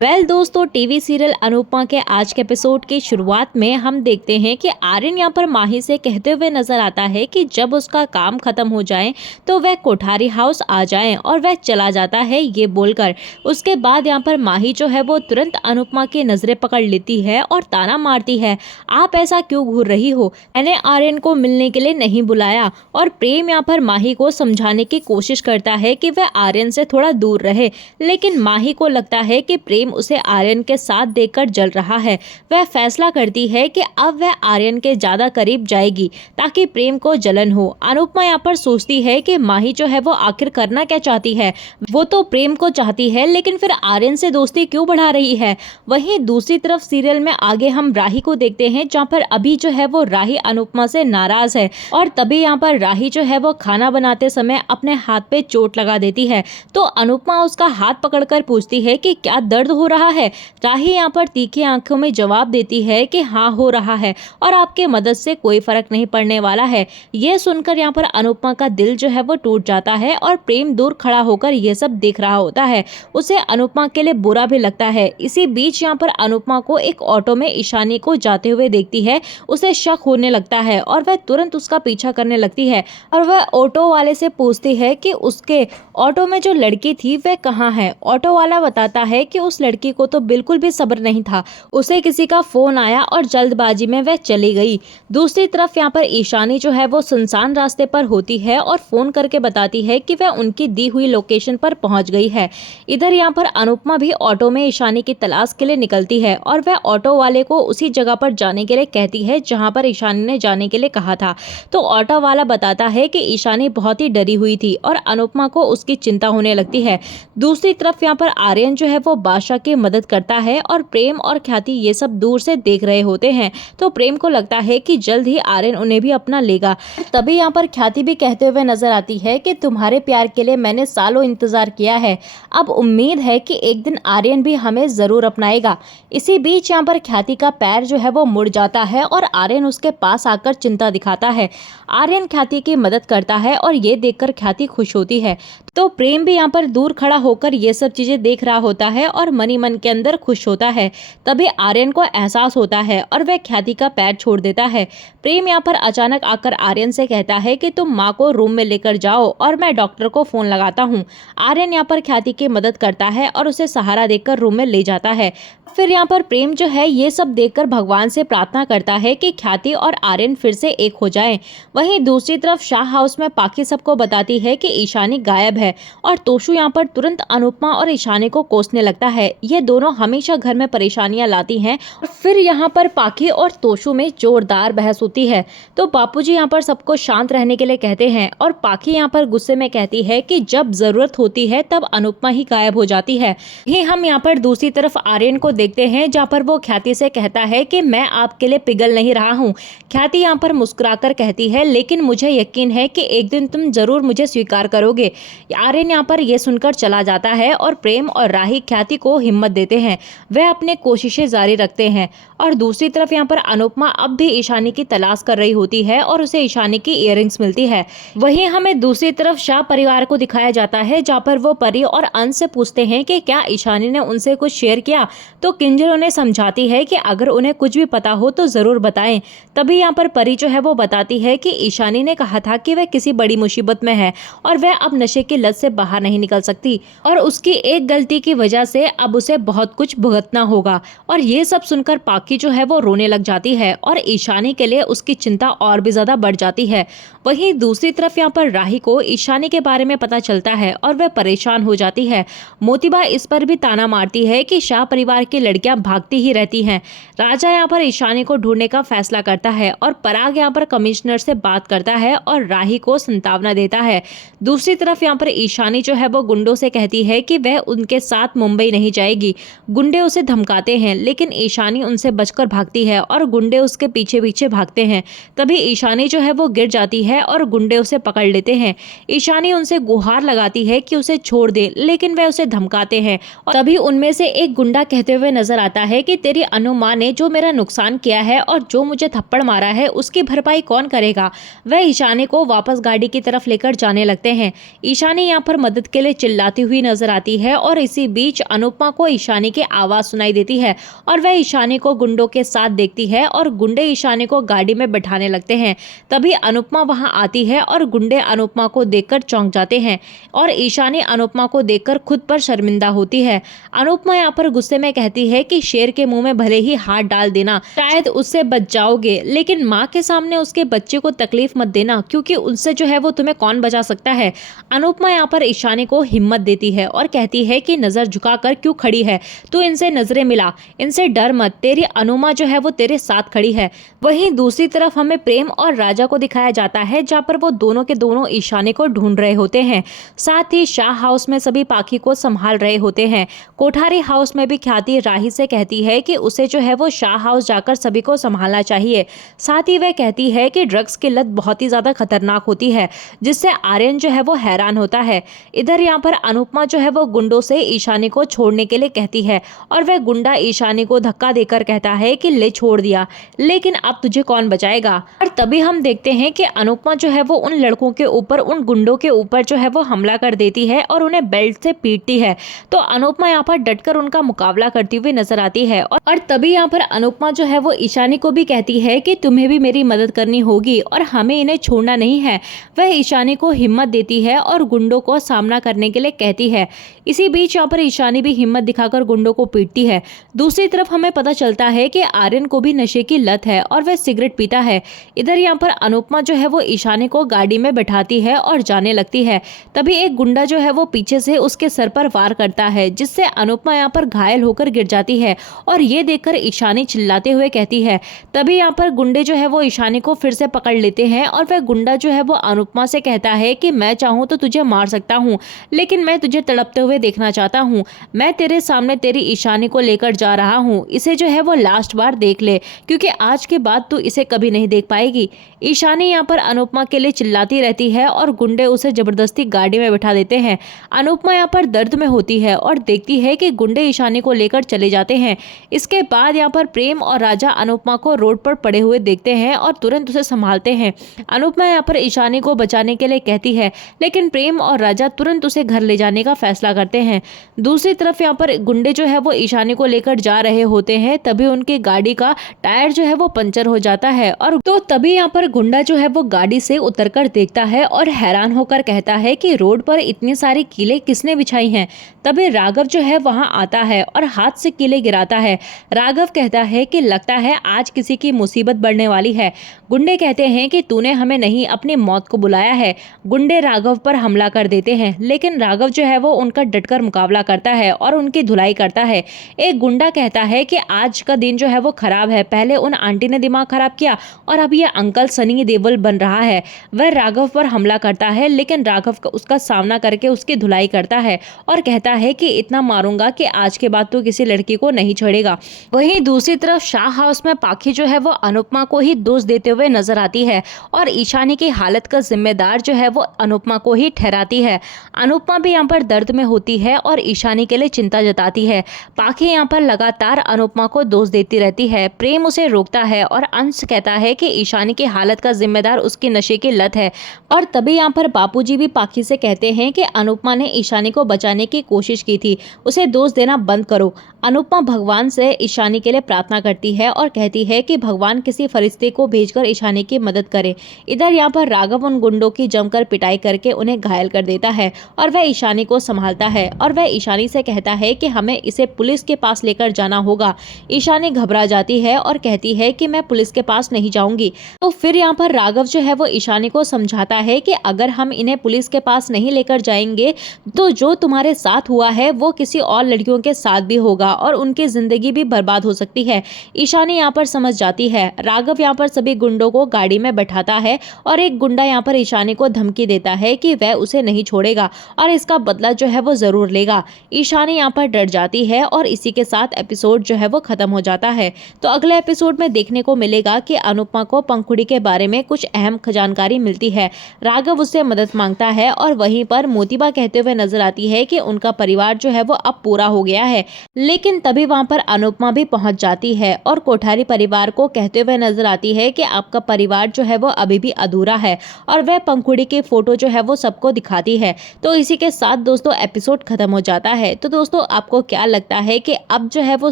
दोस्तों, TV serial Anupama के आज के एपिसोड की शुरुआत में हम देखते हैं कि आर्यन यहाँ पर माही से कहते हुए नजर आता है कि जब उसका काम खत्म हो जाए तो वह कोठारी हाउस आ जाए और वह चला जाता है ये बोलकर। उसके बाद यहाँ पर माही जो है वो तुरंत अनुपमा की नजरें पकड़ लेती है और ताना मारती है, आप ऐसा क्यों घूर रही हो, मैंने आर्यन को मिलने के लिए नहीं बुलाया। और प्रेम यहाँ पर माही को समझाने की कोशिश करता है कि वह आर्यन से थोड़ा दूर रहे, लेकिन माही को लगता है कि प्रेम उसे आर्यन के साथ देखकर जल रहा है। वह फैसला करती है कि अब वह आर्यन के ज्यादा करीब जाएगी ताकि प्रेम को जलन हो। अनुपमा यहाँ पर सोचती है कि माही जो है वो आखिर करना क्या चाहती है, वो तो प्रेम को चाहती है लेकिन फिर आर्यन से दोस्ती क्यों बढ़ा रही है। वहीं दूसरी तरफ सीरियल में आगे हम राही को देखते हैं, जहाँ पर अभी जो है वो राही अनुपमा से नाराज है और तभी यहाँ पर राही जो है वो खाना बनाते समय अपने हाथ पे चोट लगा देती है। तो अनुपमा उसका हाथ पकड़कर पूछती है कि क्या दर्द हो रहा है। राही यहाँ पर तीखी आंखों में जवाब देती है कि हाँ हो रहा है और आपके मदद से कोई फर्क नहीं पड़ने वाला है। यह सुनकर यहाँ पर अनुपमा का दिल जो है वो टूट जाता है और प्रेम दूर खड़ा होकर यह सब देख रहा होता है। उसे अनुपमा के लिए बुरा भी लगता है। इसी बीच यहाँ पर अनुपमा को एक ऑटो में ईशानी को जाते हुए देखती है। उसे शक होने लगता है और वह तुरंत उसका पीछा करने लगती है और वह ऑटो वाले से पूछती है कि उसके ऑटो में जो लड़की थी वह कहाँ है। ऑटो वाला बताता है कि उस लड़की को तो बिल्कुल भी सब्र नहीं था, उसे किसी का फोन आया और जल्दबाजी में वह चली गई। दूसरी तरफ यहाँ पर ईशानी जो है वो सुनसान रास्ते पर होती है और फोन करके बताती है कि वह उनकी दी हुई लोकेशन पर पहुंच गई है। इधर यहाँ पर अनुपमा भी ऑटो में ईशानी की तलाश के लिए निकलती है और वह ऑटो वाले को उसी जगह पर जाने के लिए कहती है जहाँ पर ईशानी ने जाने के लिए कहा था। तो ऑटो वाला बताता है कि ईशानी बहुत ही डरी हुई थी और अनुपमा को उसकी चिंता होने लगती है। दूसरी तरफ यहाँ पर आर्यन जो है वो बादशाह की मदद करता है और प्रेम और ख्याति ये सब दूर से देख रहे होते हैं। तो प्रेम को लगता है कि जल्द ही आर्यन उन्हें भी अपना लेगा। तभी यहाँ पर ख्याति भी कहते हुए नजर आती है कि तुम्हारे प्यार के लिए मैंने सालों इंतजार किया है, अब उम्मीद है कि एक दिन आर्यन भी हमें जरूर अपनाएगा। इसी बीच यहाँ पर ख्याति का पैर जो है वो मुड़ जाता है और आर्यन उसके पास आकर चिंता दिखाता है। आर्यन ख्याति की मदद करता है और ये देखकर ख्याति खुश होती है। तो प्रेम भी यहाँ पर दूर खड़ा होकर ये सब चीजें देख रहा होता है और मनी मन के अंदर खुश होता है। तभी आर्यन को एहसास होता है और वह ख्याति का पैर छोड़ देता है। प्रेम यहाँ पर अचानक आकर आर्यन से कहता है कि तुम माँ को रूम में लेकर जाओ और मैं डॉक्टर को फोन लगाता हूँ। आर्यन यहाँ पर ख्याति की मदद करता है और उसे सहारा देकर रूम में ले जाता है। फिर यहाँ पर प्रेम जो है ये सब देखकर भगवान से प्रार्थना करता है कि ख्याति और आर्यन फिर से एक हो जाएं। वहीं दूसरी तरफ शाह हाउस में पाखी सबको बताती है कि ईशानी गायब है और तोशु यहाँ पर तुरंत अनुपमा और ईशानी को कोसने लगता है। ये दोनों हमेशा घर में परेशानियां लाती हैं। और फिर यहाँ पर पाखी और तोशु में जोरदार बहस होती है। तो बापूजी यहाँ पर सबको शांत रहने के लिए कहते हैं और पाखी यहाँ पर गुस्से में कहती है कि जब जरूरत होती है तब अनुपमा ही गायब हो जाती है। ही हम यहाँ पर दूसरी तरफ आर्यन को देखते हैं, जहाँ पर वो ख्याति से कहता है कि मैं आपके लिए पिघल नहीं रहा हूँ। ख्याति यहाँ पर मुस्कुराकर कहती है लेकिन मुझे यकीन है कि एक दिन तुम जरूर मुझे स्वीकार करोगे। आर्यन यहाँ पर यह सुनकर चला जाता है और प्रेम और राही ख्याति को हिम्मत देते हैं। वह अपने कोशिशें जारी रखते हैं और दूसरी तरफ यहाँ पर अनुपमा अब भी ईशानी की तलाश कर रही होती है और उसे ईशानी की इयररिंग्स मिलती है। वहीं हमें दूसरी तरफ शाह परिवार को दिखाया जाता है, जहाँ पर वो परी और अंश से पूछते हैं कि क्या ईशानी ने उनसे कुछ शेयर किया। तो किंजल उन्हें समझाती है कि अगर उन्हें कुछ भी पता हो तो जरूर बताएं। तभी यहाँ पर परी जो है वो बताती है कि ईशानी ने कहा था कि वह किसी बड़ी मुसीबत में है और वह अब नशे की लत से बाहर नहीं निकल सकती और उसकी एक गलती की वजह से अब उसे बहुत कुछ भुगतना होगा। और ये सब सुनकर पाखी जो है वो रोने लग जाती है और ईशानी के लिए उसकी चिंता और भी ज्यादा बढ़ जाती है। वहीं दूसरी तरफ यहाँ पर राही को ईशानी के बारे में पता चलता है और वह परेशान हो जाती है। मोतीबा इस पर भी ताना मारती है कि शाह परिवार की लड़कियां भागती ही रहती हैं। राजा यहाँ पर ईशानी को ढूंढने का फैसला करता है और पराग यहाँ पर कमिश्नर से बात करता है और राही को संतावना देता है। दूसरी तरफ यहाँ पर ईशानी जो है वो गुंडों से कहती है कि वह उनके साथ मुंबई नहीं जाएगी। गुंडे उसे धमकाते हैं लेकिन ईशानी उनसे बचकर भागती है और गुंडे उसके पीछे पीछे भागते हैं। तभी ईशानी जो है वो गिर जाती है और गुंडे उसे पकड़ लेते हैं। ईशानी उनसे गुहार लगाती है कि उसे छोड़ दे, लेकिन वह उसे धमकाते हैं। और तभी उनमें से एक गुंडा कहते हुए नजर आता है कि तेरी अनुमा ने जो मेरा नुकसान किया है और जो मुझे थप्पड़ मारा है उसकी भरपाई कौन करेगा। वह ईशानी को वापस गाड़ी की तरफ लेकर जाने लगते हैं। ईशानी यहाँ पर मदद के लिए चिल्लाती हुई नजर आती है और इसी बीच अनुपमा अनुपमा को ईशानी की आवाज सुनाई देती है और वह ईशानी को गुंडों के साथ देखती है और गुंडे ईशानी को गाड़ी में बैठाने लगते हैं। तभी अनुपमा वहां आती है और गुंडे अनुपमा को देखकर चौंक जाते हैं और ईशानी अनुपमा को देखकर खुद पर शर्मिंदा होती है। अनुपमा यहाँ पर गुस्से में कहती है कि शेर के मुंह में भले ही हाथ डाल देना, शायद उससे बच जाओगे, लेकिन माँ के सामने उसके बच्चे को तकलीफ मत देना, क्योंकि उनसे जो है वो तुम्हें कौन बचा सकता है। अनुपमा यहाँ पर ईशानी को हिम्मत देती है और कहती है कि नजर झुकाकर क्यों खड़ी है, तू इनसे नजरें मिला, इनसे डर मत, तेरी अनुमा जो है वो तेरे साथ खड़ी है। वहीं दूसरी तरफ हमें प्रेम और राजा को दिखाया जाता है, जहाँ पर वो दोनों के दोनों ईशानी को ढूंढ रहे होते हैं। साथ ही शाह हाउस में सभी पाखी को संभाल रहे होते हैं। कोठारी हाउस में भी ख्याति राही से कहती है कि उसे जो है वो शाह हाउस जाकर सभी को संभालना चाहिए। साथ ही वह कहती है कि ड्रग्स की लत बहुत ही ज्यादा खतरनाक होती है, जिससे आर्यन जो है वो हैरान होता है। इधर यहाँ पर अनुपमा जो है वो गुंडों से ईशानी को छोड़ने के लिए कहती है और वह गुंडा ईशानी को धक्का देकर कहता है कि ले छोड़ दिया, लेकिन अब तुझे कौन बचाएगा। और तभी हम देखते हैं कि अनुपमा जो है वो उन लड़कों के ऊपर, उन गुंडों के ऊपर जो है वो हमला कर देती है और उन्हें बेल्ट से पीटती है। तो अनुपमा यहाँ पर डटकर उनका मुकाबला करती हुई नजर आती है और तभी यहाँ पर अनुपमा जो है वो ईशानी को भी कहती है कि तुम्हें भी मेरी मदद करनी होगी और हमें इन्हें छोड़ना नहीं है। वह ईशानी को हिम्मत देती है और गुंडों को सामना करने के लिए कहती है। इसी बीच यहाँ पर ईशानी भी हिम्मत दिखाकर गुंडों को पीटती है। दूसरी तरफ हमें पता चलता है कि आर्यन को भी नशे की लत है और वह सिगरेट पीता है। इधर यहाँ पर अनुपमा जो है वो ईशानी को गाड़ी में बैठाती है और जाने लगती है। तभी एक गुंडा जो है वो पीछे से उसके सर पर वार करता है, जिससे अनुपमा यहाँ पर घायल होकर गिर जाती है और ये देखकर ईशानी चिल्लाते हुए कहती है। तभी यहाँ पर गुंडे जो है वो ईशानी को फिर से पकड़ लेते हैं और वह गुंडा जो है वो अनुपमा से कहता है कि मैं चाहूँ तो तुझे मार सकता हूँ, लेकिन मैं तुझे तड़पते हुए देखना चाहता हूँ। मैं तेरे सामने तेरी ईशानी को लेकर जा रहा हूँ, इसे जो है वो लास्ट बार देख ले, क्योंकि आज के बाद तू इसे कभी नहीं देख पाएगी। ईशानी यहाँ पर अनुपमा के लिए चिल्लाती रहती है और गुंडे उसे जबरदस्ती गाड़ी में बैठा देते हैं। अनुपमा यहाँ पर दर्द में होती है और देखती है कि गुंडे ईशानी को लेकर चले जाते हैं। इसके बाद यहाँ पर प्रेम और राजा अनुपमा को रोड पर पड़े हुए देखते हैं और तुरंत उसे संभालते हैं। अनुपमा यहाँ पर ईशानी को बचाने के लिए कहती है, लेकिन प्रेम और राजा तुरंत उसे घर ले जाने का फैसला करते हैं। दूसरी तरफ यहाँ पर गुंडे जो है वो ईशानी को लेकर जा रहे होते हैं। तभी उनकी गाड़ी का टायर जो है वो पंचर हो जाता है और तो तभी यहाँ पर गुंडा जो है वो गाड़ी से उतरकर देखता है और हैरान होकर कहता है कि रोड पर इतनी सारी कीलें किसने बिछाई हैं। तभी राघव जो है वहां आता है और हाथ से कीलें गिराता है। राघव कहता है कि लगता है आज किसी की मुसीबत बढ़ने वाली है। गुंडे कहते हैं कि तूने हमें नहीं, अपनी मौत को बुलाया है। गुंडे राघव पर हमला कर देते हैं, लेकिन राघव जो है वो उनका डटकर मुकाबला करता है और उनकी धुलाई करता है। एक गुंडा कहता है कि आज का दिन जो है वो खराब है, पहले उन आंटी ने दिमाग खराब किया और अब ये अंकल सनी देओल बन रहा है। वह राघव पर हमला करता है, लेकिन राघव उसका सामना करके उसकी धुलाई करता है और कहता है कि इतना मारूंगा कि आज के बाद तो किसी लड़की को नहीं छोड़ेगा। वहीं दूसरी तरफ शाह हाउस में पाखी जो है वो अनुपमा को ही दोष देते हुए नजर आती है और ईशानी की हालत का जिम्मेदार जो है वो अनुपमा को ही ठहराती है। अनुपमा भी यहाँ पर दर्द में होती है और ईशानी के लिए चिंता जताती है। पाखी यहाँ पर लगातार अनुपमा को दोष देती रहती है। प्रेम उसे रोकता है और अंश कहता है कि ईशानी की हालत का जिम्मेदार उसकी नशे की लत है। और तभी यहाँ पर बापूजी भी पाखी से कहते हैं कि अनुपमा ने ईशानी को बचाने की कोशिश की थी, उसे दोष देना बंद करो। अनुपमा भगवान से ईशानी के लिए प्रार्थना करती है और कहती है कि भगवान किसी फरिश्ते को भेजकर ईशानी की मदद करे। इधर यहाँ पर राघव उन गुंडों की जमकर पिटाई करके उन्हें घायल कर देता है और वह ईशानी को संभालता है और वह ईशानी से कहता है कि हमें इसे पुलिस के पास लेकर जाना होगा। ईशानी घबरा जाती है और कहती है कि मैं पुलिस के पास नहीं जाऊंगी। तो फिर यहाँ पर राघव जो है वो ईशानी को समझाता है कि अगर हम इन्हें पुलिस के पास नहीं लेकर जाएंगे तो जो तुम्हारे साथ हुआ है वो किसी और लड़कियों के साथ भी होगा और उनकी जिंदगी भी बर्बाद हो सकती है। ईशानी यहाँ पर समझ जाती है। राघव यहाँ पर सभी गुंडों को गाड़ी में बैठाता है और एक गुंडा यहाँ पर ईशानी को धमकी देता है कि वह उसे नहीं छोड़ेगा और इसका बदला जो है वो जरूर लेगा। ईशानी यहाँ पर डर जाती है और इसी के साथ एपिसोड जो है वो खत्म हो जाता है। तो अगले एपिसोड में देखने को मिलेगा कि अनुपमा को पंखुड़ी के बारे में कुछ अहम जानकारी मिलती है। राघव उससे मदद मांगता है और वहीं पर मोतीबा कहते हुए नजर आती है कि उनका परिवार जो है वो अब पूरा हो गया है। लेकिन तभी वहां पर अनुपमा भी पहुंच जाती है और कोठारी परिवार को कहते हुए नजर आती है कि आपका परिवार जो है वो अभी भी अधूरा है और वह पंखुड़ी की फोटो जो है वो सबको दिखाती है। तो इसी के साथ दोस्तों एपिसोड खत्म हो जाता है। तो दोस्तों दोस्तों आपको क्या लगता है कि अब जो है वो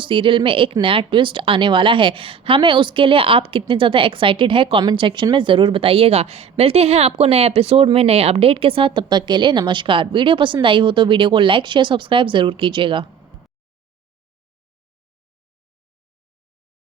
सीरियल में एक नया ट्विस्ट आने वाला है, हमें उसके लिए आप कितने ज़्यादा एक्साइटेड है कमेंट सेक्शन में ज़रूर बताइएगा। मिलते हैं आपको नए एपिसोड में नए अपडेट के साथ, तब तक के लिए नमस्कार। वीडियो पसंद आई हो तो वीडियो को लाइक शेयर सब्सक्राइब ज़रूर कीजिएगा।